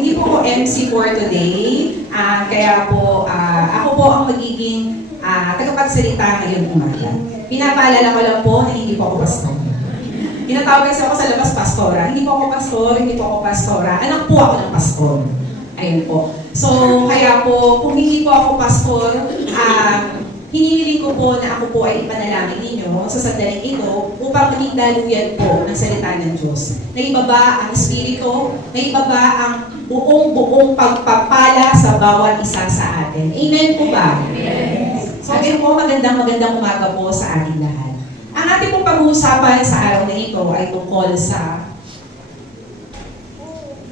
hindi po ako MC for today. Kaya po, ako po ang magiging tagapagsalita ngayong umaga. Pinapaalala ko lang po na hindi po ako pastor. Tinatawag kasi ako sa labas pastora. Hindi po ako pastor, hindi po ako pastora. Anak po ako ng pastor. Ayun po. So, kaya po, kung hindi po ako pastor, hinihiling ko po na ako po ay ipanalangin ninyo sa sandaling ito upang maging daluyan po ng salita ng Diyos. Na ibaba ang Espiritu, na ibaba ang buong pagpapala sa bawat isa sa atin. Amen po ba? Amen. So, again po, magandang umaga po sa ating lahat. Ang ating pong pag-uusapan sa araw na ito ay tungkol sa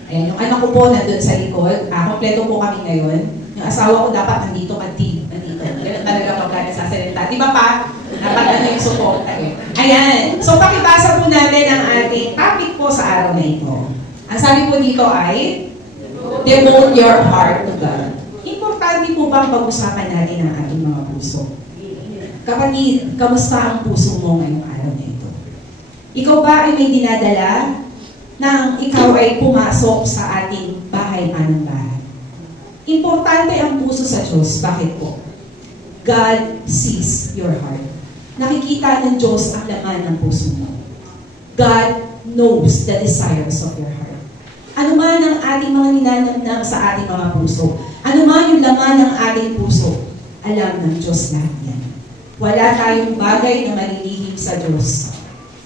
ayan, yung anak ko po nandun sa likod. Kompleto po kami ngayon. Yung asawa ko dapat nandito. Ganun talaga pagka nagsasalita. Di ba pa? Dapat ano yung suporta eh. Ayan. So, pakibasa po natin ang ating topic po sa araw na ito. Ang sabi po dito ay devote your heart to God. Importante po bang pag-usapan natin ang ating mga puso? Kapatid, kamusta ang puso mo ngayong araw na ito? Ikaw ba ay may dinadala nang ikaw ay pumasok sa ating bahay-bahay? Importante ang puso sa Diyos. Bakit po? God sees your heart. Nakikita ng Diyos ang laman ng puso mo. God knows the desires of your heart. Ano man ang ating mga ninanamnam sa ating mga puso, ano man yung laman ng ating puso, alam ng Diyos lahat yan. Wala tayong bagay na malilihim sa Diyos.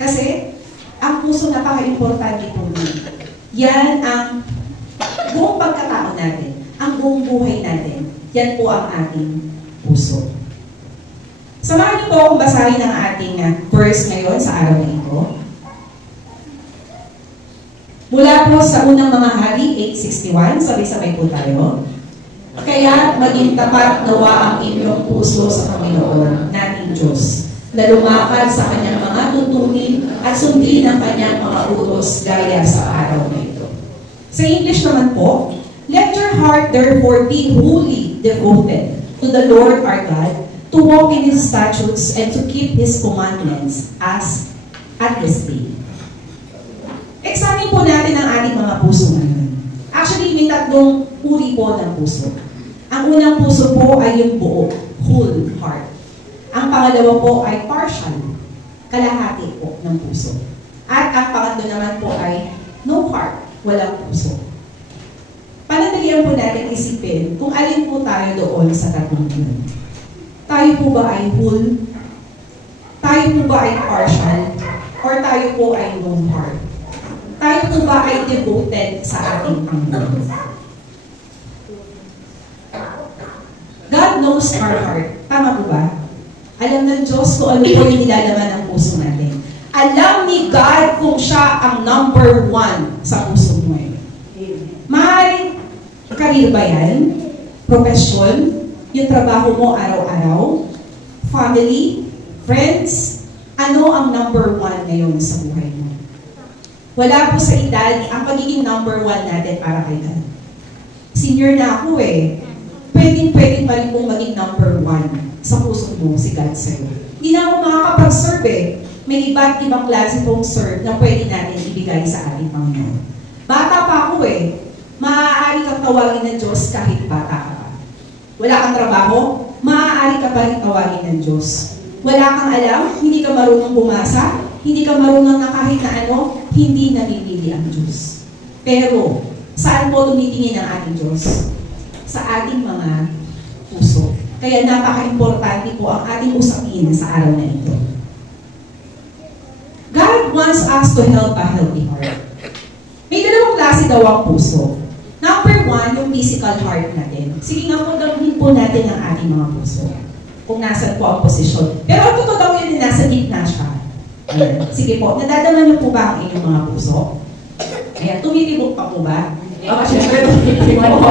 Kasi, ang puso napaka-importante po niya. Yan ang buong pagkatao natin, ang buong buhay natin. Yan po ang ating puso. Samahan niyo po akong basahin ang ating verse ngayon sa araw na ito. Mula po sa unang mga hari, 8:61, sabay-sabay po tayo. Kaya maging tapat nawa ang inyong puso sa Panginoon, nating Diyos, na lumakad sa kanyang mga tuntunin at sundin ang kanyang mga utos gaya sa araw na ito. Sa English naman po, let your heart therefore be wholly devoted to the Lord our God, to walk in His statutes and to keep His commandments as at this day. Examine po natin ang ating mga puso ngayon. Actually, may tatlong uri po ng puso. Ang unang puso po ay yung buo, whole heart. Ang pangalawa po ay partial, kalahati po ng puso. At ang pangatlo naman po ay no heart, walang puso. Panatilihan po natin isipin kung alin po tayo doon sa tatlong yun. Tayo po ba ay whole? Tayo po ba ay partial? Or tayo po ay no heart? Tayo po ba ay devoted sa ating Panginoon? God knows our heart. Tama po ba? Alam ng Diyos kung ano po yung nilalaman ng puso natin. Alam ni God kung siya ang number 1 sa puso mo. Maaaring career ba yan? Profession? Yung trabaho mo araw-araw? Family? Friends? Ano ang number 1 ngayon sa buhay mo? Wala po sa edad ang pagiging number 1 natin para kay God. Senior na ako eh. Pwedeng pa rin pong maging number 1 sa puso mo si God sa'yo. Hindi na ako makakapag-serve eh. May iba't ibang klase pong serve na pwede natin ibigay sa ating Panginoon. Bata pa ako eh. Maaari kang tawagin ng Diyos kahit bata ka pa. Wala kang trabaho, maaari ka pa rin tawagin ng Diyos. Wala kang alam, hindi ka marunong bumasa, hindi ka marunong na kahit na ano, hindi namimili ang Diyos. Pero, saan po tumitingin ang ating Diyos? Sa ating mga puso. Kaya napaka-importante po ang ating usapin sa araw na ito. God wants us to help a healthy heart. May dalawang klase daw ang puso. Number 1, yung physical heart natin. Sige nga po, gawin po natin ang ating mga puso. Kung nasan po ang posisyon. Pero ito daw yun, nasa gitna siya. Ayan. Sige po, nadadama niyo po ba ang inyong mga puso? Ayan, tumitibok pa po ba? Syempre, tumitibok po.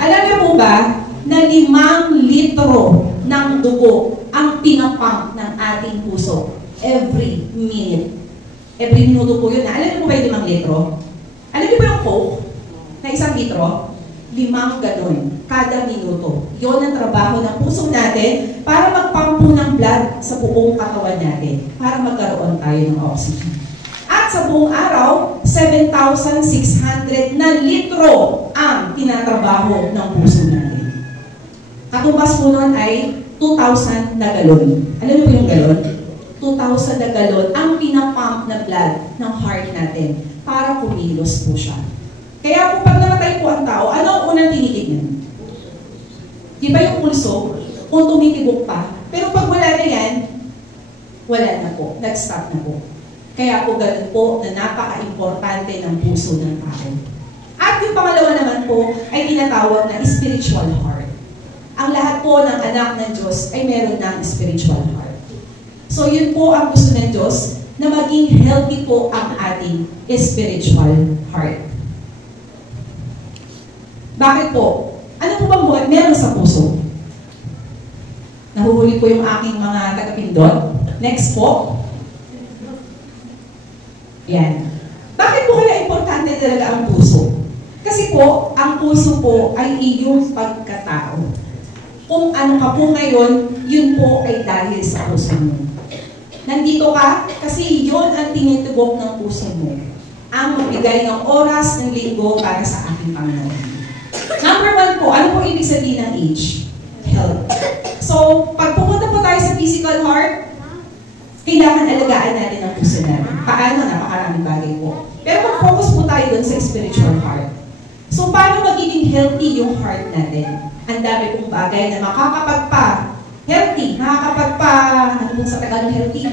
Alam niyo po ba, na 5 litro ng dugo ang pinapump ng ating puso every minute. Every minuto po yun. Alam niyo po ba yung 5 litro? Alam niyo po yung Coke na 1 litro? 5 ganon kada minuto. Yun ang trabaho ng puso natin para magpump po ng blood sa buong katawan natin para magkaroon tayo ng oxygen. At sa buong araw, 7,600 na litro ang tinatrabaho ng puso natin. Katumbas po nun ay 2,000 na galon. Alam niyo po yung galon? 2,000 na galon ang pinapump na blood ng heart natin para kumilos po siya. Kaya po pag namatay po ang tao, ano ang unang tinitignan? Di ba yung pulso? Kung tumitibok pa. Pero pag wala na yan, wala na po. Nag-stop na po. Kaya po ganun po na napaka-importante ng puso ng tao. At yung pangalawa naman po ay tinatawag na spiritual heart. Ang lahat po ng anak ng Diyos ay meron ng spiritual heart. So yun po ang gusto ng Diyos, na maging healthy po ang ating spiritual heart. Bakit po? Ano po bang meron sa puso? Nahuhuli po yung aking mga taga-pindot. Next po. Yan. Bakit po kaya importante talaga ang puso? Kasi po, ang puso po ay iyong pagkatao. Kung ano ka po ngayon, yun po ay dahil sa puso mo. Nandito ka kasi yun ang tinitubok ng puso mo. Ang magbigay ng oras ng linggo para sa aking Panginoon. Number 1 po, ano po ibig sabihin ng age? Health. So, pag pumunta po tayo sa physical heart, kailangan alagaan natin ang puso natin. Paano? Napakaraming bagay po. Pero mag-focus po tayo dun sa spiritual heart. So, paano magiging healthy yung heart natin? Ang dami pong bagay na makakapagpa-healthy, ano po sa Tagalog healthy?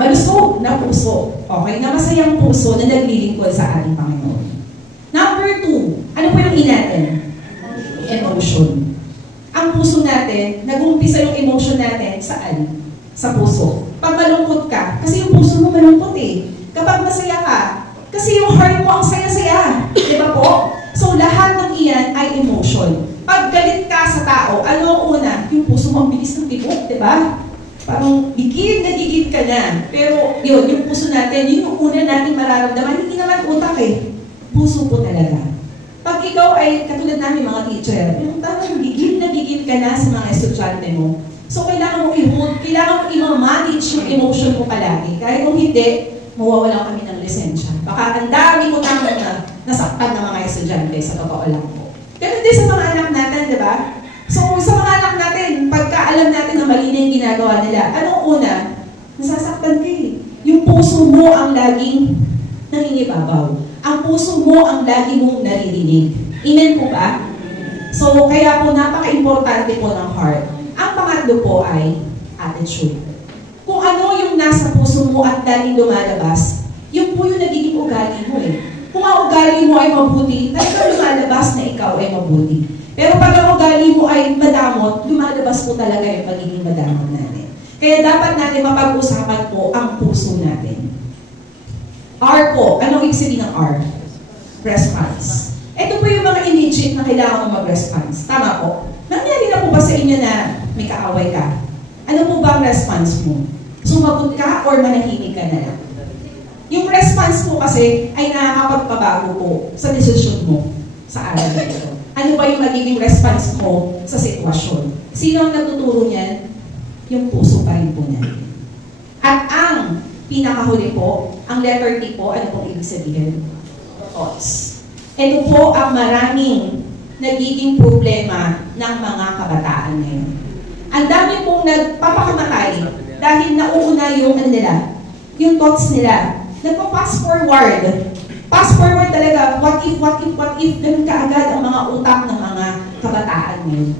Malusog na puso. Okay, na masayang puso na naglilingkod sa ating Panginoon. Number 2, ano po yung natin? Emotion. Ang puso natin, nag-uumpisa yung emotion natin saan? Sa puso. Pag malungkot ka, kasi yung puso mo malungkot eh. Kapag masaya ka, kasi yung heart mo ang saya-saya. Di ba po? So lahat ng iyan ay emotion. Pag galit ka sa tao, ano ang una? Yung puso mo ang bilis ng tibok, di ba? Parang nagigid ka na. Pero yun, yung puso natin, yun yung una natin mararamdaman. Hindi naman utak eh. Puso po talaga. Pag ikaw ay, katulad namin mga teacher, yung parang nagigid ka na sa mga estudyante mo. So kailangan mo i-hold, kailangan mo i-manage yung emotion mo palagi. Kahit kung hindi, mawawalan kami ng lisensya. Baka ang dami ko na nasaktan ng mga estudyante, sa totoo lang po. Pero hindi sa mga anak natin, di ba? So, sa mga anak natin, pagka alam natin na mali na yung ginagawa nila, anong una? Nasasaktan ka eh. Yung puso mo ang laging nangingibabaw. Ang puso mo ang lagi mong naririnig. Amen po ba? So, kaya po napaka-importante po ng heart. Ang pangatlo po ay attitude. Kung ano yung nasa puso mo at laging lumalabas, yun po yung nagiging ugali mo eh. Kung ang ugali mo ay mabuti, talagang lumalabas na ikaw ay mabuti. Pero pag ang ugali mo ay madamot, lumalabas po talaga yung pagiging madamot natin. Kaya dapat natin mapag-usapan po ang puso natin. R po. Anong ibig sabihin ng R? Response. Ito po yung mga immediate na kailangan mo mag-response. Tama po? Nangyari na po ba sa inyo na may kaaway ka? Ano po ba ang response mo? Sumagot ka or manahimik ka na lang? Yung response mo kasi ay nakakapagpabago po sa desisyon mo sa araw na ito. Ano ba yung magiging response mo sa sitwasyon? Sino ang nagtuturo niyan? Yung puso pa rin po natin. At ang pinakahuli po, ang letter T po, ano pong ibig sabihin? Thoughts. Ito po ang maraming nagiging problema ng mga kabataan ngayon. Ang dami pong nagpapakamatay dahil nauuna yung nila, yung thoughts nila. Nagpa-fast forward. Fast forward talaga, what if, ganun kaagad ang mga utak ng mga kabataan ngayon.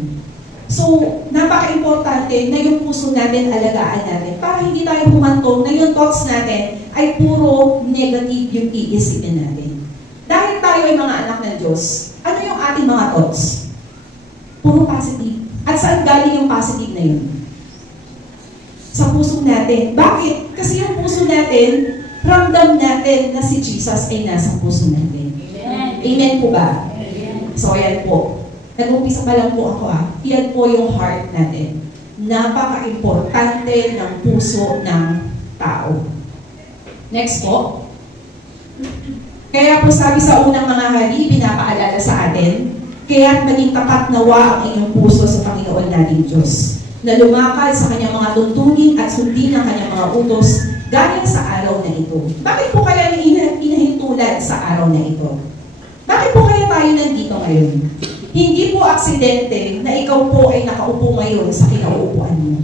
So, napaka-importante na yung puso natin, alagaan natin para hindi tayo humantong na yung thoughts natin ay puro negative yung iisipin natin. Dahil tayo ay mga anak ng Diyos, ano yung ating mga thoughts? Puro positive. At saan galing yung positive na yun? Sa puso natin. Bakit? Kasi yung puso natin, ramdam natin na si Jesus ay nasa puso natin. Amen. Amen po ba? Amen. So, ayan po. Nag-umpisa pa lang po ako Yan po yung heart natin. Napaka-importante ng puso ng tao. Next po. Kaya po sabi sa unang mga hari, pinapaalala sa atin, kaya't maging tapat nawa ang inyong puso sa Panginoon nating Diyos, na lumakad sa kanyang mga tuntunin at sundin ang kanyang mga utos gaya sa araw na ito. Bakit po kaya inahintulad sa araw na ito? Bakit po kaya tayo nandito ngayon? Hindi po aksidente na ikaw po ay nakaupo ngayon sa kinauupuan mo.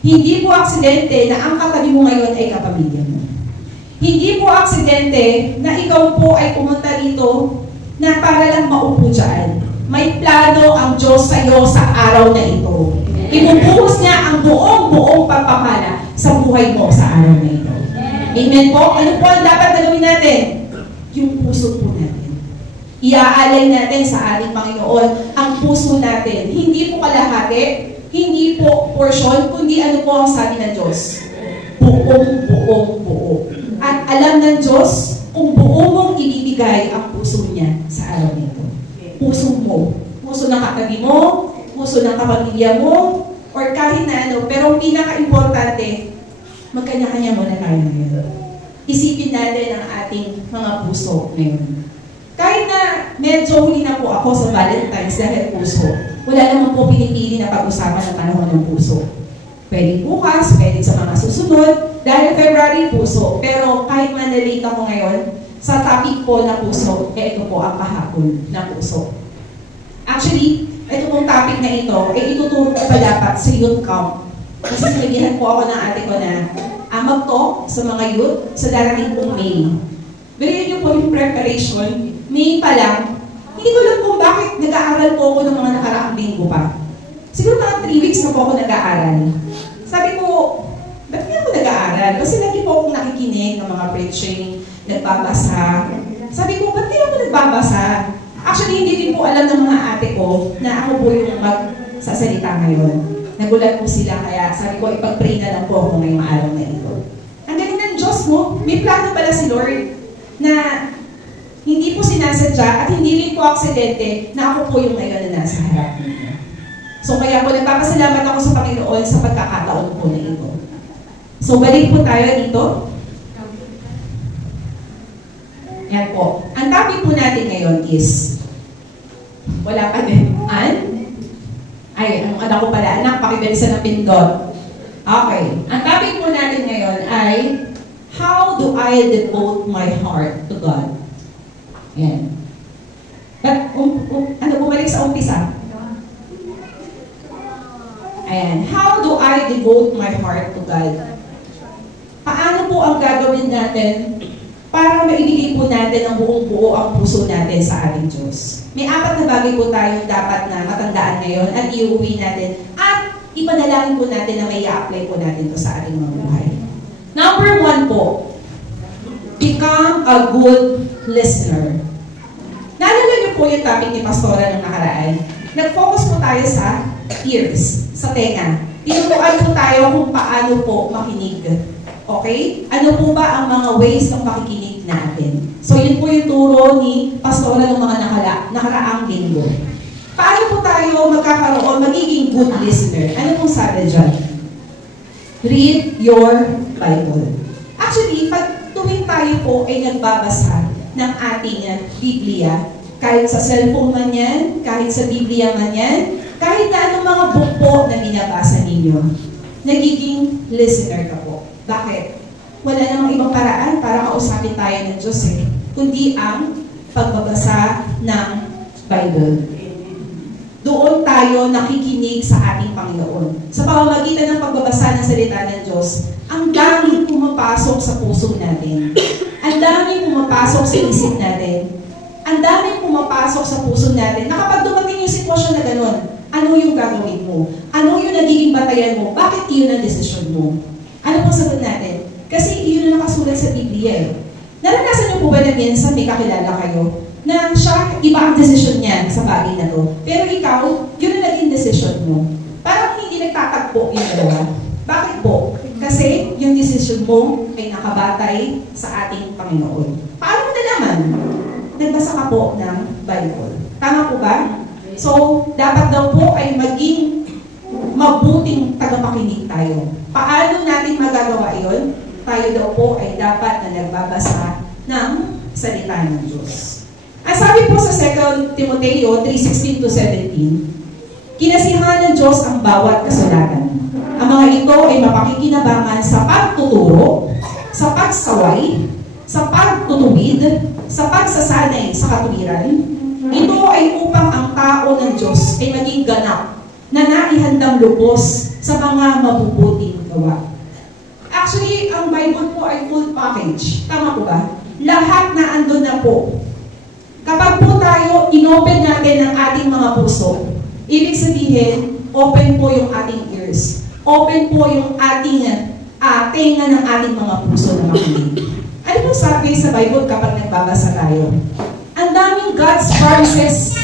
Hindi po aksidente na ang katabi mo ngayon ay kapamilya mo. Hindi po aksidente na ikaw po ay pumunta dito na para lang maupo dyan. May plano ang Diyos sa iyo sa araw na ito. Ibubuhos niya ang buong pagpapala sa buhay mo sa araw na ito. Amen po? Ano po ang dapat na gawin natin? Yung puso po natin. Iaalay natin sa ating Panginoon ang puso natin. Hindi po kalahati, hindi po portion, kundi ano po ang sabi ng Diyos? Buo. At alam ng Diyos kung buo mong ibibigay ang puso niya sa araw na ito. Puso mo. Puso ng katabi mo, puso ng kapamilya mo, or kahit na ano. Pero ang pinaka-importante, magkanya-kanya muna tayo ngayon. Isipin natin ang ating mga puso ngayon. Kahit na medyo huli na po ako sa Valentine's dahil puso, wala naman po pinipili na pag-usapan ng panahon ng puso. Pwede bukas, pwede sa mga susunod, dahil February puso. Pero kahit man na-late ako ngayon, sa topic po na puso, ito po ang kahapon na puso. Actually, ito pong topic na ito, ituturo ko pa dapat sa youth camp. Kasi sinabihan po ako ng ate ko na mag-talk sa mga youth sa darating pong May. Pero yun po yung preparation, May pa lang, hindi ko alam kung bakit nag-aaral po ako ng mga nakaraang linggo pa. Siguro mga 3 weeks na po ako nag-aaral. Sabi ko, ba't hindi ako nag-aaral? Kasi lagi po akong nakikinig ng mga preaching, nagbabasa. Sabi ko, ba't hindi ako nagbabasa? Actually, hindi din po alam ng mga ate ko na ako po yung magsasalita ngayon. Nagulat po sila, kaya sabi ko, ipag-pray na lang po ako ngayong araw na ito. Ang galing ng Diyos, no? May plano pala si Lord na hindi po sinasadya at hindi rin po aksidente na ako po yung ngayon na nasa harap niya. So kaya po nagpapasalamat ako sa Panginoon sa pagkakataon po na ito. So balik po tayo dito. Yan po. Ang topic po natin ngayon is, wala pa din, ang anak ko pala, anak, pakibilisan ng pindot. Okay. Ang topic po natin ngayon ay, how do I devote my heart to God? Yan. But, bumalik sa umpisa? Ayan. How do I devote my heart to God? Paano po ang gagawin natin para maibigay po natin ang buong-buo ang puso natin sa ating Diyos? May 4 na bagay po tayong dapat na matandaan ngayon at iuwi natin at ipanalangin po natin na may i-apply po natin to sa ating mga buhay. Number 1 po, become a good listener. Naalala niyo po yung topic ni Pastora ng nakaraan. Nag-focus po tayo sa ears, sa tenga. Tinutuan po tayo kung paano po makinig. Okay? Ano po ba ang mga ways ng pakikinig natin? So, yun po yung turo ni Pastora ng mga nakaraang linggo. Paano po tayo magkakaroon, magiging good listener? Ano pong sabi dyan? Read your Bible. Actually, pag tuwing tayo po ay nagbabasa ng ating Biblia, kahit sa cellphone man yan, kahit sa Biblia man yan, kahit na anong mga book po na binabasa ninyo, nagiging listener ka po. Bakit? Wala namang ibang paraan para kausapin tayo ng Diyos kundi ang pagbabasa ng Bible. Doon tayo nakikinig sa ating Panginoon. Sa pamamagitan ng pagbabasa ng salita ng Diyos, ang daming pumapasok sa puso natin. Ang daming pumapasok sa isip natin. Ang daming pumapasok sa puso natin. Na kapag dumating yung sitwasyon na gano'n, ano yung gagawin mo? Ano yung nagiging batayan mo? Bakit iyon ang desisyon mo? Ano pong sagot natin? Kasi iyon na nakasulat sa Biblia. Naranasan niyo po ba na minsan may kakilala kayo na siya, iba ang desisyon niya sa bagay na to. Pero ikaw, yun na naging desisyon mo. Parang hindi nagtatagpo yung dalawa. Bakit po? Kasi yung desisyon mo ay nakabatay sa ating Panginoon. Paano mo nalaman? Nagbasa ka po ng Bible. Tama po ba? So, dapat daw po ay maging mabuting tagapakinig tayo. Paano natin magagawa iyon? Tayo daw po ay dapat na nagbabasa ng salita ng Diyos. Ang sabi po sa 2 Timoteo 3:16-17, kinasihan ng Diyos ang bawat kasulatan. Ang mga ito ay mapakikinabangan sa pagtuturo, sa pagsaway, sa pagtutuwid, sa pagsasanay sa katuwiran. Ito ay upang ang tao ng Diyos ay maging ganap na naihandang lubos sa mga mabubuting gawa. Actually, ang Bible po ay full package. Tama po ba? Lahat na andun na po. Kapag po tayo, inopen natin ang ating mga puso, ibig sabihin, open po yung ating ears. Open po yung ating tenga ng ating mga puso na makinig. Ano po sabi sa Bible kapag nagbabasa tayo? Ang daming God's promises.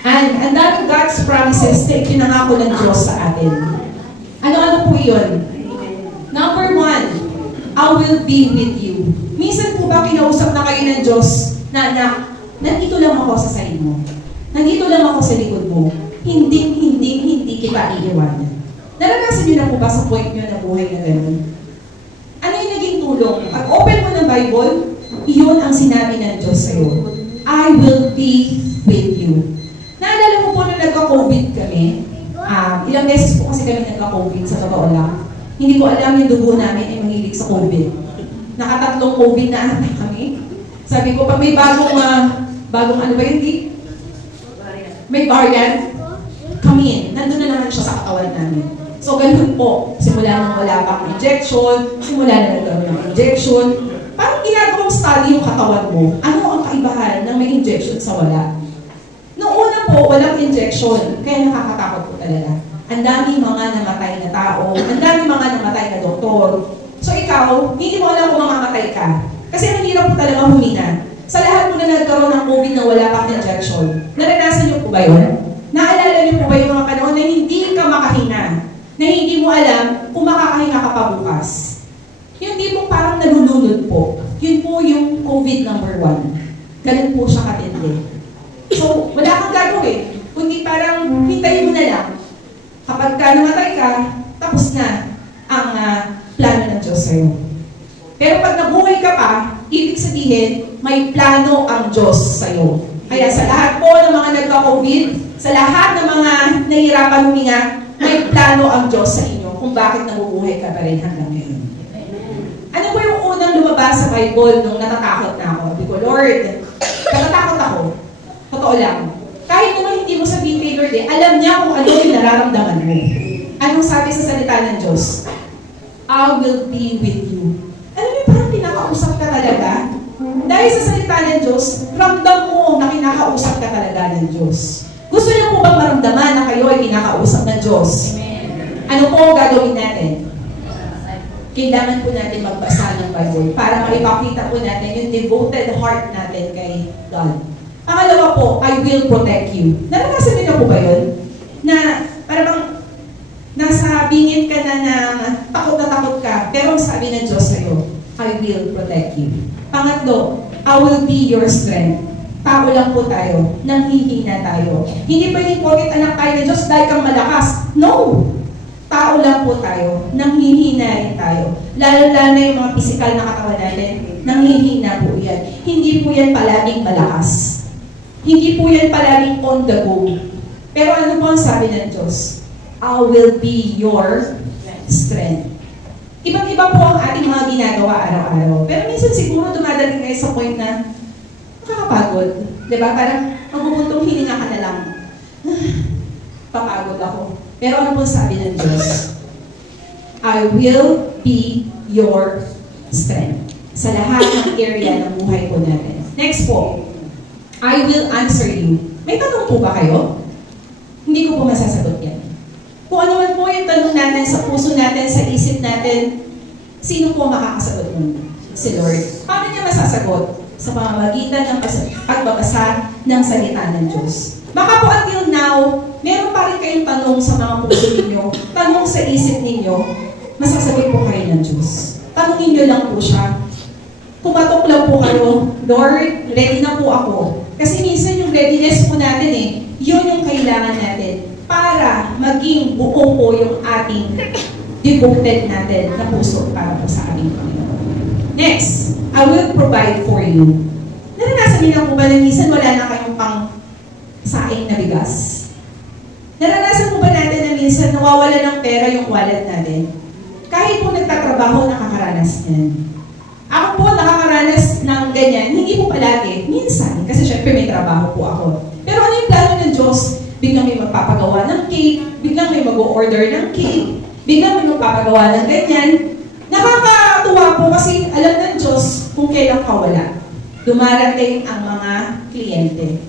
Ang daming God's promises na ikinangako ng Diyos sa atin. Ano-ano po yun? Number 1, I will be with you. Minsan po ba kinausap na kayo ng Diyos na, anak, nandito lang ako sa side mo. Nandito lang ako sa likod mo. Hindi kita iiwanan. Naranasan niyo na po ba sa point niyo na buhay na gano'n? Ano yung naging tulong? Pag open mo ng Bible, iyon ang sinabi ng Diyos sa'yo. I will be with you. Naalala mo po na nagka-COVID kami? Ilang beses po kasi kami nagka-COVID sa totoo lang. Hindi ko alam yung dugo namin ay mahilig sa COVID. Nakatatlong COVID na ata kami. Sabi ko, pag may bagong ano ba yun? May variant, come in. Nandun na naman siya sa katawan namin. So, ganun po. Simula nang wala pang injection, simula na nagkaroon ng injection. Parang ginagawang study yung katawan mo. Ano ang kaibahan ng may injection sa wala? Noong una po, walang injection. Kaya nakakatakot po talaga. Ang daming mga namatay na tao. Ang daming mga namatay na doktor. So, ikaw, hindi mo alam kung mamamatay ka. Kasi ang hirap po talaga humina. Sa lahat po na nagkaroon ng COVID na wala pang injection, naranasan niyo po ba yun? Naalala niyo po ba yung mga panahon na hindi ka makahinga? Na hindi mo alam kung makakahinga ka pa bukas. Yung tipong parang nalulunod po. Yun po yung COVID number 1. Ganun po siya katindi. So, wala kang gagawin. Kundi parang hintayin mo na lang. Kapag ka namatay ka, tapos na ang plano ng Diyos sa'yo. Pero pag nabuhay ka pa, ibig sabihin, may plano ang Diyos sa'yo. Kaya sa lahat po ng mga nagka-COVID, sa lahat ng mga nahihirapan huminga, may plano ang Diyos sa inyo kung bakit nabubuhay ka pa rin hanggang ngayon. Ano po yung unang lumabas sa Bible nung natatakot na ako? Sabi ko, Lord, natatakot ako. Totoo lang. Kahit naman hindi mo sabihin kay Lord, alam niya kung ano yung nararamdaman mo. Anong sabi sa salita ng Diyos? I will be with you. Alam niyo, parang pinakausap ka talaga. Dahil sa salita ng Diyos, ramdam mo na kinakausap ka talaga ng Diyos. Gusto niyo po bang maramdaman na kayo ay kinakausap ng Diyos? Amen. Ano po gagawin natin? Kailangan po natin magbasa ng Bible para maipakita po natin yung devoted heart natin kay God. Pangalawa po, I will protect you. Naranasan niyo na po ba yun? Na parang nasa bingit ka na takot ka, pero sabi ng Diyos sa'yo, I will protect you. Pangatlo, I will be your strength. Tao lang po tayo, nanghihina tayo. Hindi pwedeng porket anak tayo ng Diyos dahil kang malakas. No! Tao lang po tayo, nanghihina rin tayo. Lalo-lalo na yung mga physical na katawan natin, nanghihina po yan. Hindi po yan palaging malakas. Hindi po yan palaging on the go. Pero ano po ang sabi ng Diyos? I will be your strength. Ibang-iba po ang ating mga ginagawa araw-araw. Pero minsan siguro dumadating kayo sa point na nakakapagod. Diba? Parang magubuntong hininga ka na lang. Papagod ako. Pero ano po sabi ng Diyos? I will be your strength. Sa lahat ng area ng buhay po natin. Next po, I will answer you. May tanong po ba kayo? Hindi ko po masasagot yan. Kung ano man po yung tanong natin sa puso natin, sa isip natin, sino po makakasagot nun? Si Lord. Paano niya masasagot? Sa pamamagitan ng pagbabasa ng salita ng Diyos. Baka po until now, meron pa rin kayong tanong sa mga puso ninyo, tanong sa isip ninyo, masasagot po kayo ng Diyos. Tanungin niyo lang po siya. Tumatok lang po kayo, Lord, ready na po ako. Kasi minsan yung readiness po natin yun yung kailangan natin para maging buo po yung ating devoted natin na puso para po sa ating Panginoon. Next, I will provide for you. Naranasan niyo na po ba na minsan wala na kayong pang saing na bigas? Naranasan po ba natin na minsan nawawala ng pera yung wallet natin? kahit po nagtatrabaho, nakakaranas niyan. Ako po nakakaranas ng ganyan, hindi po palagi, minsan, kasi syempre may trabaho po ako. Pero ano yung plano ng Diyos? Biglang may magpapagawa ng cake, biglang may mag-order ng cake, biglang may magpapagawa ng ganyan. Nakakatuwa po kasi alam ng Diyos kung kailan ka wala. Dumarating ang mga kliyente.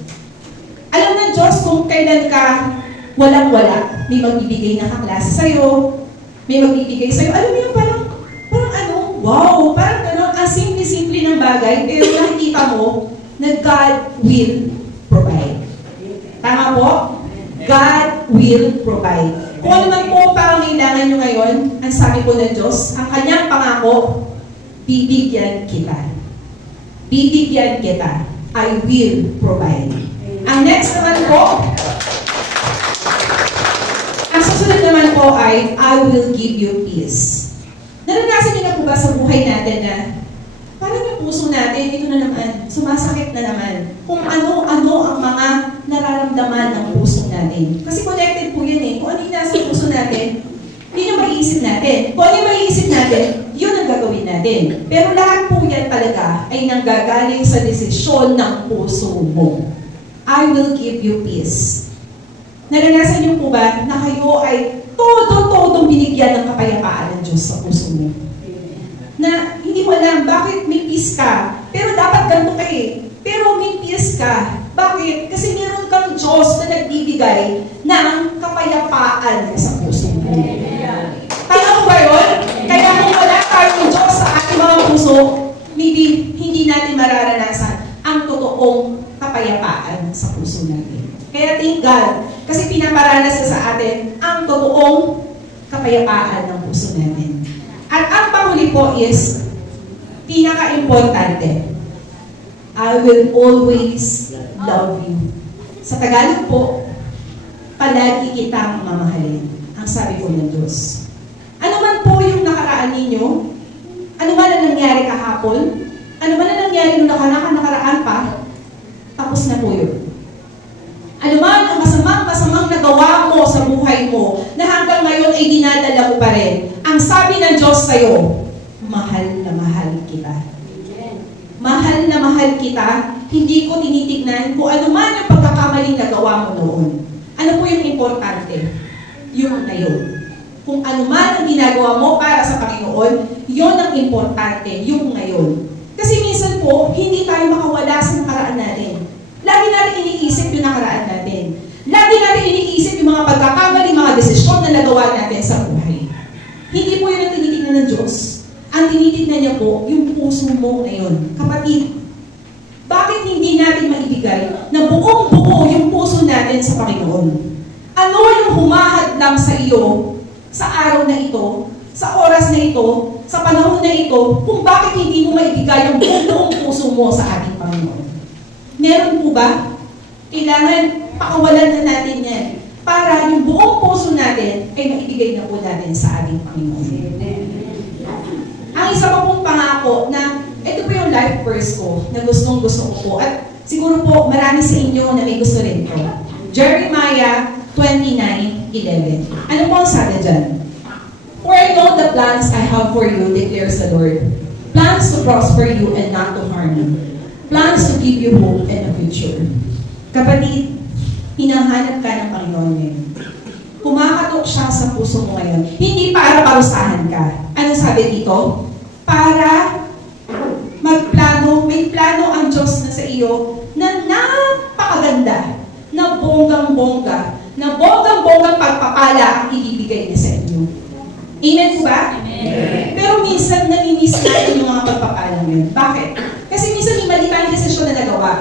Alam ng Diyos kung kailan ka walang-wala. May magbibigay na kaklase sa'yo, may magbibigay sa'yo. Alam mo yung parang ano, wow, parang gano'n, ang simple-simple ng bagay, pero nakikita mo na God will provide. Tama po? God will provide. Kung ano man po parang kailangan nyo ngayon, ang sabi po ng Diyos, ang kanyang pangako, bibigyan kita. Bibigyan kita. I will provide. Ang next naman po, ang susunod naman po ay, I will give you peace. Naranasan niyo na po ba sa buhay natin na parang yung puso natin, ito na naman, sumasakit na naman. Kung ano-ano ang mga nararamdaman ng puso natin. Kasi connected po yan eh. Kung ano yung nasa puso natin, yun yung maiisip natin. Kung ano yung maiisip natin, yun ang gagawin natin. Pero lahat po yan talaga ay nanggagaling sa desisyon ng puso mo. I will give you peace. Naranasan niyo po ba na kayo ay todo-todong binigyan ng kapayapaan ng Diyos sa puso mo? Na hindi mo alam bakit may peace ka, pero dapat ganito ka eh. Pero may peace ka. Bakit? Kasi meron kang Diyos na nagbibigay ng kapayapaan sa puso mo. Tama ko ba yun? Kaya kung wala tayong Diyos sa ating mga puso, maybe hindi natin mararanasan ang totoong kapayapaan sa puso natin. Kaya thank God, kasi pinaparanas na sa atin ang totoong kapayapaan ng puso natin. At ang panghuli po is, pinaka-importante, I will always love you. Sa Tagalog po, palagi kitang mamahalin. Ang sabi po ng Diyos. Ano man po yung nakaraan ninyo, ano man ang nangyari kahapon, ano man ang nangyari nung nakaraan pa, tapos na po yun. Ano man ang masamang nagawa mo sa buhay mo, na hanggang ngayon ay dinadala mo pa rin. Ang sabi ng Diyos sa'yo, mahal na mahal kita. Mahal na mahal kita, hindi ko tinitignan kung ano man yung pagkakamaling nagawa mo noon. Ano po yung importante? Yung ngayon. Kung ano man ang ginagawa mo para sa Panginoon, yun ang importante, yung ngayon. Kasi minsan po, hindi tayo makawala sa nakaraan natin. Lagi natin iniisip yung nakaraan natin. Lagi natin iniisip yung mga pagkakamali, mga desisyon na nagawa natin sa buhay. Hindi po yun ang tinitignan ng Diyos. Ang tinitignan niya po, yung puso mo ngayon. Kapatid, bakit hindi natin maibigay na buong-buo yung puso natin sa Panginoon? Ano yung humahad lang sa iyo sa araw na ito, sa oras na ito, sa panahon na ito, kung bakit hindi mo maibigay yung buong puso mo sa ating Panginoon? Meron po ba? Kailangan pakawalan na natin yan para yung buong puso natin ay maibigay na po natin sa ating Panginoon. Ang isa pa pong pangako na ito po yung life verse ko na gustong-gusto ko po at siguro po marami sa inyo na may gusto rin po. Jeremiah 29:11. Ano po ang sabi dyan? For I know the plans I have for you, declares the Lord. Plans to prosper you and not to harm you. Plans to give you hope and a future. Kapatid, hinahanap ka ng Panginoon ngayon. Kumakatok siya sa puso mo ngayon. Hindi para parusahan ka. Ano sabi dito? Para magplano, may plano ang Diyos na sa iyo na napakaganda, na bonggang-bongga, na bonggang-bonggang pagpapala ang ibibigay niya sa inyo. Amen po ba? Amen. Pero minsan naniniis natin yung mga pagpapala ngayon. Bakit? Kasi minsan yung mali tayong desisyon na nagawa.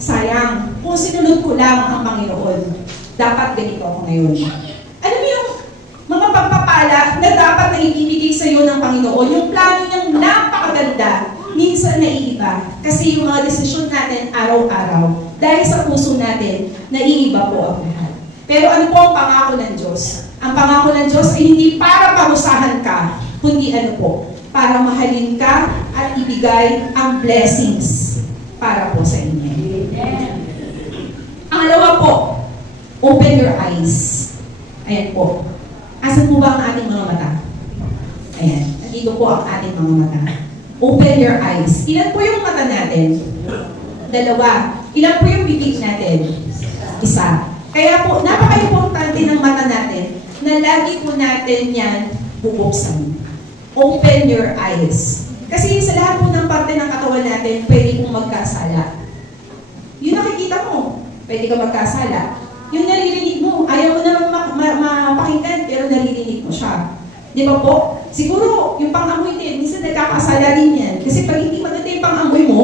Sayang, kung sinunod ko lang ang Panginoon, dapat ganito ako ngayon. Ano yung mga pagpapala na dapat na ibibigay sa iyo ng Panginoon? Yung plano niyang napakaganda, minsan naiiba. Kasi yung mga desisyon natin araw-araw, dahil sa puso natin, naiiba po ang lahat. Pero ano po ang pangako ng Diyos? Ang pangako ng Diyos ay hindi para parusahan ka, kundi ano po, para mahalin ka at ibigay ang blessings para po sa inyo. Ang alawa po, open your eyes. Ayan po. Asan po ba ang ating mga mata? Ayan. po ang ating mga mata. Open your eyes. Ilan po yung mata natin? 2. Ilan po yung bibig natin? 1. Kaya po, napaka-importante ng mata natin na lagi po natin yan bubuksan. Open your eyes. Kasi sa lahat po ng parte ng katawan natin, pwede pong magkasala. Yung nakikita mo, pwede ka magkasala. Yung naririnig mo, ayaw mo naman mapakinggan, pero naririnig mo siya. Di ba po? Siguro, yung pang-amoy din, minsan nagkakasala din yan. Kasi pag hindi maganda yung pang-amoy mo,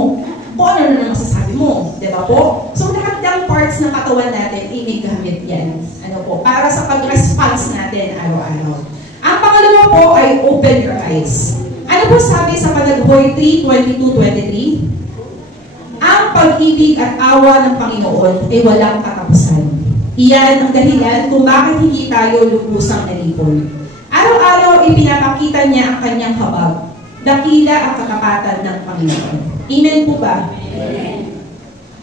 kung ano na masasabi mo. Di ba po? So, lahat ng parts ng katawan natin, may gamit yan. Ano po? Para sa pag-response natin araw-araw. Ang pangalawa po ay open your eyes. Ano po sabi sa Panaghoy 3:22-23? Ang pag-ibig at awa ng Panginoon ay walang katapusan. Iyan ang dahilan kung bakit hindi tayo lubusang nalipol. Araw-araw ipinapakita niya ang kanyang habag. Dakila ang katapatan ng Panginoon. Amen po ba? Amen.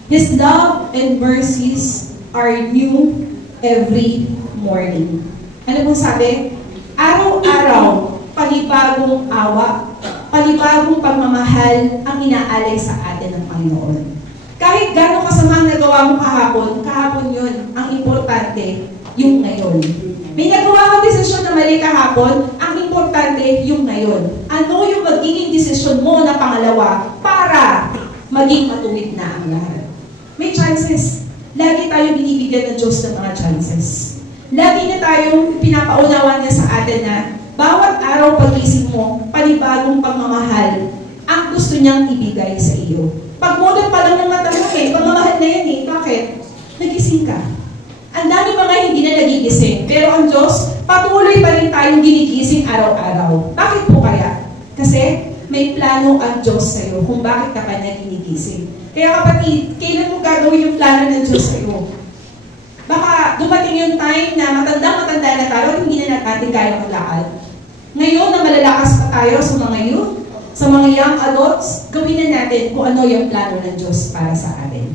His love and mercies are new every morning. Ano po sabi? Araw-araw, panibagong awa, panibagong pagmamahal ang inaalay sa atin ng Panginoon. Kahit gano'ng kasama ang nagawa mo kahapon yun, ang importante, yung ngayon. May nagawa kang desisyon na mali kahapon, ang importante, yung ngayon. Ano yung magiging desisyon mo na pangalawa para maging matuwid na ang lahat? May chances. Lagi tayong binibigyan ng Diyos ng mga chances. Lagi na tayong pinapaunawan niya sa atin na bawat araw pagising mo, panibagong pagmamahal ang gusto niyang ibigay sa iyo. Pagmulat pa lang ng mata mo pagmamahal na yan Bakit? Nagising ka. Ang dami mga hindi na nagigising. Pero ang Diyos, patuloy pa rin tayong ginigising araw-araw. Bakit po kaya? Kasi may plano ang Diyos sa iyo kung bakit ka pa niya ginigising. Kaya kapatid, kailan mo gagawin yung plano ng Diyos sa iyo? Baka dumating yung time na matanda na tayo at hindi na natin kaya maglakad. Ngayon na malalakas pa tayo sa mga youth, sa mga young adults, gawin na natin kung ano yung plano ng Diyos para sa atin.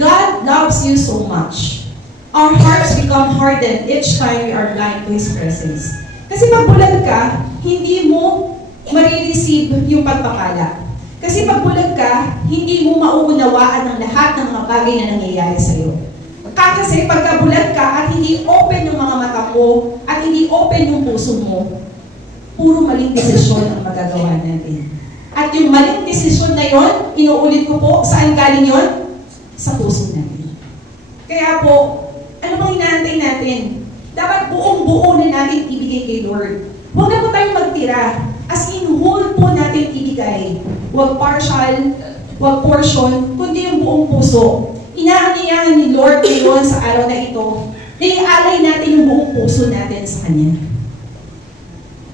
God loves you so much. Our hearts become hardened each time we are blind to His presence. Kasi pag bulag ka, hindi mo marireceive yung pagpapala. Kasi pag bulag ka, hindi mo mauunawaan ang lahat ng mga bagay na nangyayari sa iyo. Kasi pagka bulag ka at hindi open yung mga mata mo at hindi open yung puso mo, puro maling desisyon ang magagawa natin. At yung maling desisyon na yon, inuulit ko po, saan galing yon? Sa puso natin. Kaya po, ano bang inaantay natin? Dapat buong-buo na natin ibigay kay Lord. Huwag na po tayong magtira. As in, whole po natin ibigay. Huwag partial, huwag portion, kundi yung buong puso. Inaanyayahan ni Lord ngayon sa araw na ito na ialay natin yung buong puso natin sa Kanya.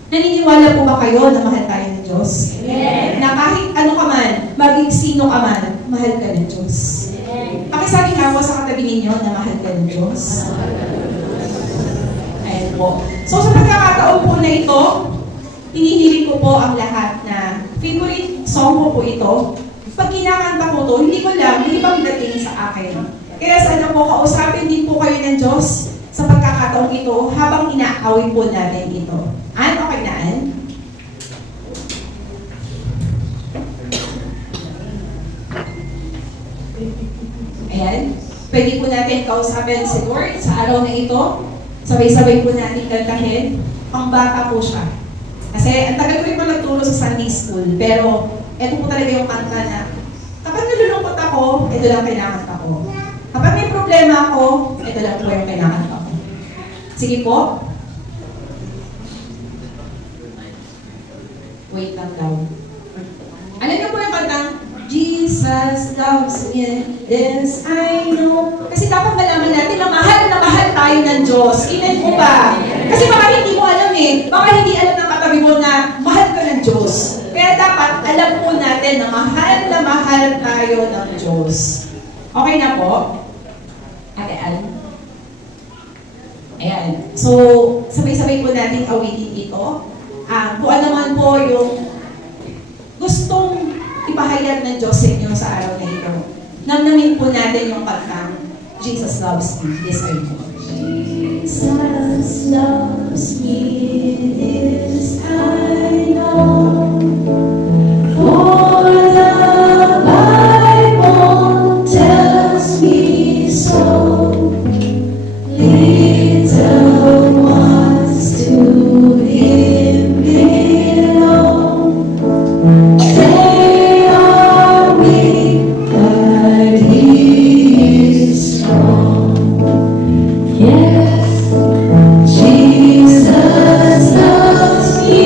Naniniwala po ba kayo na mahal tayo ng Diyos? Amen. Na kahit ano ka man, maging sino ka man, mahal ka ng Diyos. Pakisabi nga po sa katabi ninyo na mahal ka ng Diyos. Ayan po. So sa pagkakataon po na ito, hinihiling ko po ang lahat na favorite song ko po ito. Pag kinakanta ko to, hindi ko lang, hindi bang dating sa akin. Kaya sana po, kausapin din po kayo ng Diyos sa pagkakataong ito habang inaawit po natin ito. Okay na, Ann? Ayan. Pwede po natin kausapin si Lord sa araw na ito. Sabay-sabay po natin kantahin. Ang bata po siya. Kasi ang tagal ko rin pa nagturo sa Sunday School. Pero ito po talaga yung kanta na kapag nalulungkot ako, ito lang kailangan ako. Kapag may problema ako, ito lang po yung kailangan ako. Sige po. Wait lang daw. Alam niyo po yung kantang, Jesus loves me, this I know. Kasi dapat malaman natin na mahal tayo ng Diyos. Amen po ba? Kasi baka hindi mo alam baka hindi alam ng katabi mo na mahal ka ng Diyos. Kaya dapat alam po natin na mahal tayo ng Diyos. Okay na po? Ate Al? Ayan. So, sabay-sabay po natin awitin ito. Kung ano man po yung gustong ipahayag ng Diyos sa inyo sa araw na ito, namnamin po natin yung kantang Jesus loves me. Yes, I know. Jesus loves me, this I know, for the Bible tells me so. Little ones to Him belong. They are weak, but He is strong. Yes, Jesus loves me.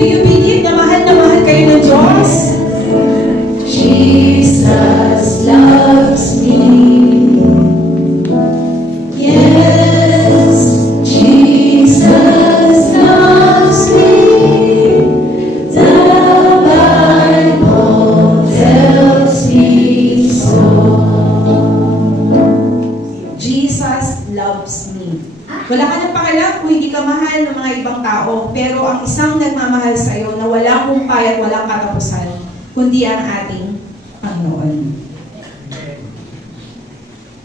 Do you believe na mahal kayo ng Diyos? Jesus loves me. Yes, Jesus loves me. The Bible tells me so. Jesus loves me. Wala ka ng pakialam kung hindi ka mahal ng mga ibang tao, pero ang isang nagmamahal sa iyo na walang humpay at walang katapusan, kundi ang ating Panginoon.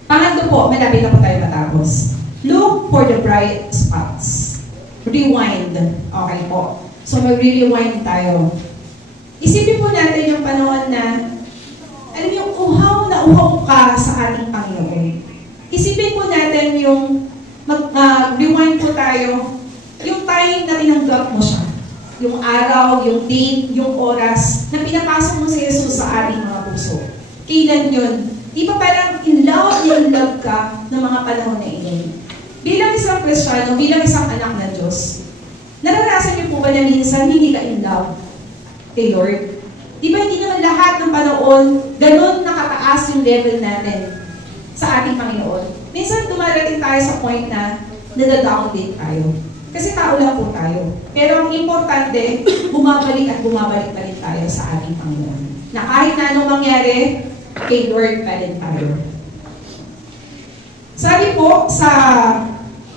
Pangatlo po, malapit na po tayo matapos. Look for the bright spots. Rewind. Okay po. So mag-rewind tayo. Isipin po natin yung panahon na, alam yung uhaw na uhaw ka sa ating Panginoon. Isipin po natin yung mag-rewind po tayo, yung time na tinanggap mo siya. Yung araw, yung date, yung oras na pinapasok mo si Jesus sa ating mga puso. Kailan yun? Di ba parang in love ka ng mga panahon na iyon? Bilang isang Kristiyano, bilang isang anak ng Diyos, naranasan niyo po ba na minsan hindi ka in love kay Lord? Di ba hindi naman lahat ng panahon ganun nakataas yung level natin sa ating Panginoon? Minsan dumarating tayo sa point na nadadown din tayo. Kasi tao lang po tayo. Pero ang importante, bumabalik at bumabalik pa rin tayo sa ating Panginoon. Na kahit na anong mangyari, kay Lord pa rin tayo. Sabi po sa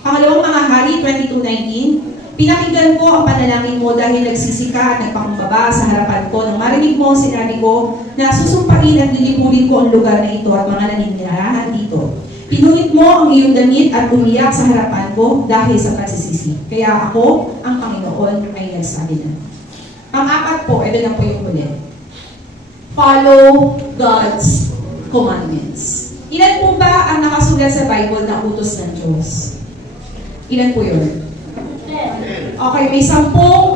pangalawang mga hari 22:19, pinakinggan ko ang panalangin mo dahil nagsisika at nagpakumbaba sa harapan ko. Nang marinig mo ang sinabi ko na susumpain at lilipurin ko ang lugar na ito at mga naninirahan dito. Pinuhit mo ang iyong damit at umiyak sa harapan ko dahil sa pagsisisi. Kaya ako, ang Panginoon, ay nagsabi na. Pang-apat po, ito na po yung huli. Follow God's commandments. Ilan po ba ang nakasulat sa Bible na utos ng Diyos? Ilan po yun? Okay, may 10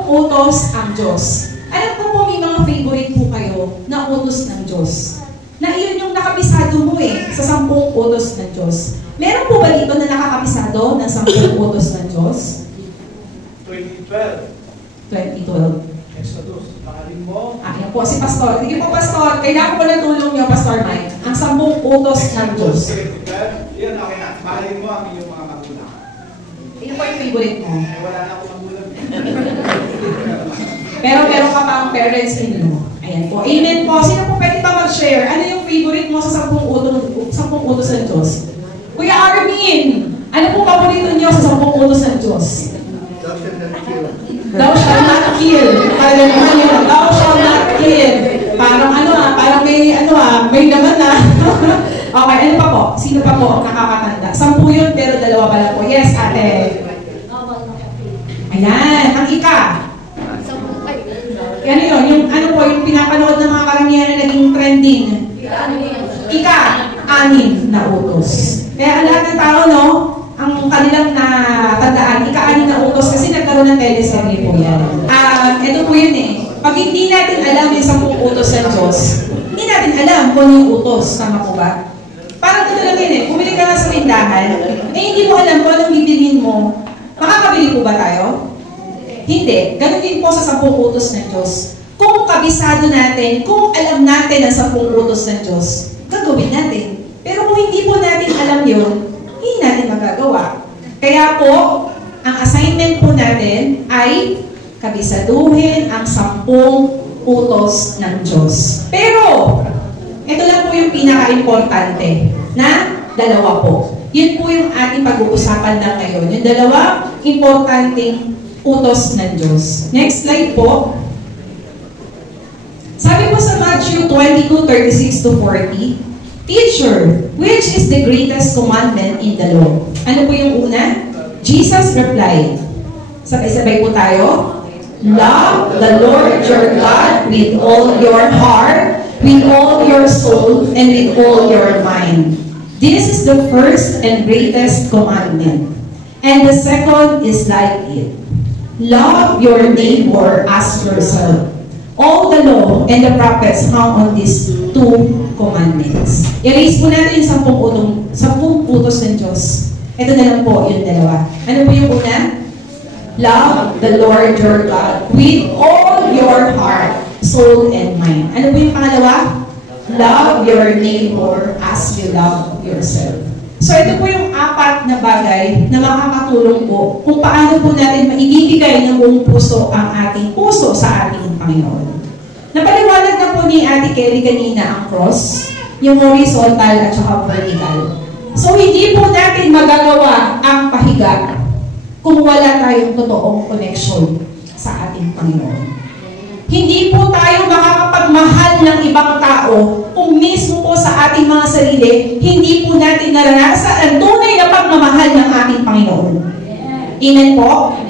utos ang Diyos. Alam ko po may mga favorite po kayo na utos ng Diyos. Na iyon yung nakabisado mo sa 10 utos ng Diyos. Meron po ba dito na nakakabisado ng 10 utos ng Diyos? 2012. 2012. Exodus. Mahalin mo. Yan po, si Pastor. Sige po, Pastor. Kailangan ko ng tulong niyo, Pastor Mike. Ang 10 utos ng Diyos. 2012. Yan, okay na. Mahalin mo ang iyong mga magulang. Ito po yung favorite mo. Wala na akong magulang. Pero meron ka pang parents-in-law. Ayan po. Amen po. Sino po pwede pa mag-share? Ano yung favorite mo sa 10 utos ng Diyos? Kuya Armin, ano po paborito niyo sa 10 utos ng Diyos? Thou shall not kill. Parang naman yun. Thou shall not kill. Parang parang may naman na. Okay, ano pa po? Sino pa po ang nakakatanda? 10 yun, pero 2 pa lang po. Yes, ate. Ayan, ang ika. Ano yun? Yung yung pinapanood ng mga karamihan na naging trending. Ika-6 na utos. Kaya ang lahat ng tao, ang kanilang natandaan, ika-6 na utos kasi nagkaroon ng teleserye po yan. Ito po yun Pag hindi natin alam yung 10 utos ng Diyos, hindi natin alam kung ano yung utos. Tama po ba? Parang ito lang yun Pumili ka nga sa tindahan, hindi mo alam kung anong bibilhin mo. Makakabili po ba tayo? Hindi. Ganun din po sa 10 utos ng Diyos. Kung kabisado natin, kung alam natin ang 10 utos ng Diyos, gagawin natin. Pero kung hindi po natin alam yun, hindi natin magagawa. Kaya po, ang assignment po natin ay kabisaduhin ang 10 utos ng Diyos. Pero, ito lang po yung pinaka-importante na 2 po. Yun po yung ating pag-uusapan na ngayon. Yung 2 importanteng utos ng Diyos. Next slide po. Sabi po sa Matthew 22:36-40, Teacher, which is the greatest commandment in the law? Ano po yung una? Jesus replied, sabay-sabay po tayo, love the Lord your God with all your heart, with all your soul, and with all your mind. This is the first and greatest commandment. And the second is like it. Love your neighbor as yourself. All the law and the prophets hung on these two commandments. I-raise po natin yung 10 utos ng Diyos. Ito na lang po yung dalawa. Ano po yung una? Love the Lord your God with all your heart, soul, and mind. Ano po yung pangalawa? Love your neighbor as you love yourself. So ito po yung 4 na bagay na makakatulong po kung paano po natin maibibigay ng buong puso ang ating puso sa ating Panginoon. Napaliwanag na po ni Ate Kelly kanina ang cross, yung horizontal at saka vertical. So hindi po natin magagawa ang pahiga kung wala tayong totoong connection sa ating Panginoon. Hindi po tayo makakapagmahal ng ibang tao kung mismo po sa ating mga sarili, hindi po natin naranasan ang tunay na pagmamahal ng ating Panginoon. Amen po?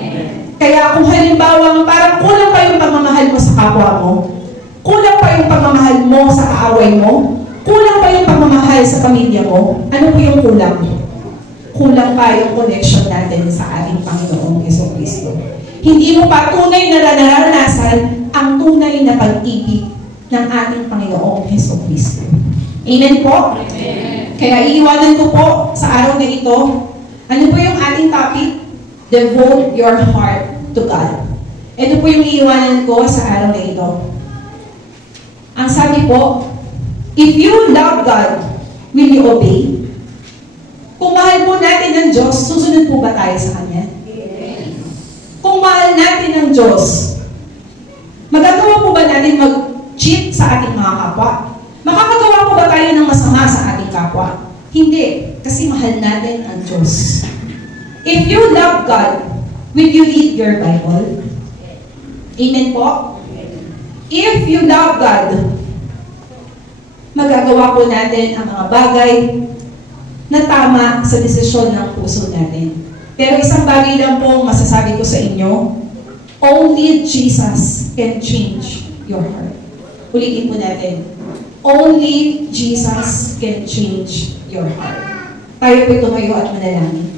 Kaya kung halimbawa parang kulang pa yung pagmamahal mo sa kapwa mo, kulang pa yung pagmamahal mo sa kaaway mo, kulang pa yung pagmamahal sa pamilya mo, ano po yung kulang? Kulang pa yung connection natin sa ating Panginoong Jesucristo. Hindi mo pa tunay na naranasan ang tunay na pag-ibig ng ating Panginoong Jesucristo. Amen po? Amen. Kaya iiwanan ko po sa araw na ito, ano po yung ating topic? Devote your heart to God. Ito po yung iiwanan ko sa araw na ito. Ang sabi po, if you love God, will you obey? Kung mahal po natin ang Diyos, susunod po ba tayo sa Kanya? Kung mahal natin ang Diyos, magagawa po ba natin mag-cheat sa ating mga kapwa? Makakagawa po ba tayo ng masama sa ating kapwa? Hindi, kasi mahal natin ang Diyos. If you love God, will you read your Bible? Amen po? If you love God, magagawa po natin ang mga bagay na tama sa desisyon ng puso natin. Pero isang bagay lang po masasabi ko sa inyo, only Jesus can change your heart. Ulitin po natin. Only Jesus can change your heart. Tayo po tumayo at manalangin.